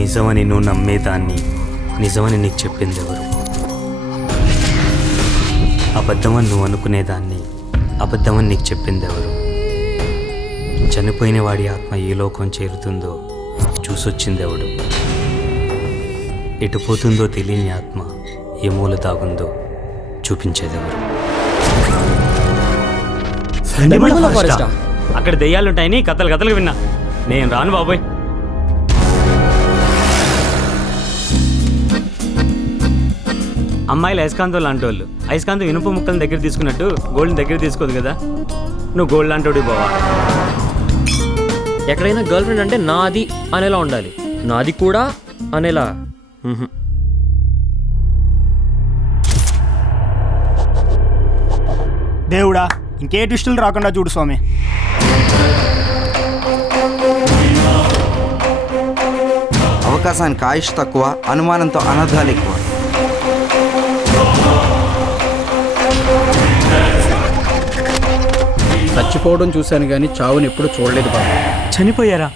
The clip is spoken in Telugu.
నిజమని నువ్వు నమ్మేదాన్ని నిజమని నీకు చెప్పింది ఎవరు? అబద్ధమని నువ్వు అనుకునేదాన్ని అబద్ధమని నీకు చెప్పింది ఎవరు? చనిపోయిన వాడి ఆత్మ ఏ లోకం చేరుతుందో చూసొచ్చింది ఎవడు? ఎటు పోతుందో తెలియని ఆత్మ ఏ మూల దాగుందో చూపించేదెవరు? అక్కడ దెయ్యాలుంటాయని కథలు కథలు విన్నా. నేను రాను బాబోయ్. అమ్మాయిలు అయస్కాంతం లాంటి వాళ్ళు. అయస్కాంతం ఇనుప ముక్కలను దగ్గర తీసుకున్నట్టు గోల్డ్ని దగ్గర తీసుకోదు కదా. నువ్వు గోల్డ్ లాంటి బావా. ఎక్కడైనా గర్ల్ ఫ్రెండ్ అంటే నాది అనేలా ఉండాలి, నాది కూడా అనేలా. దేవుడా, ఇంకే ట్విస్టులు రాకుండా చూడు స్వామి. అవకాశానికి ఆయుష్ తక్కువ, అనుమానంతో అనర్థాలు ఎక్కువ. చచ్చిపోవడం చూశాను కానీ చావుని ఎప్పుడు చూడలేదు బాబు. చనిపోయారా?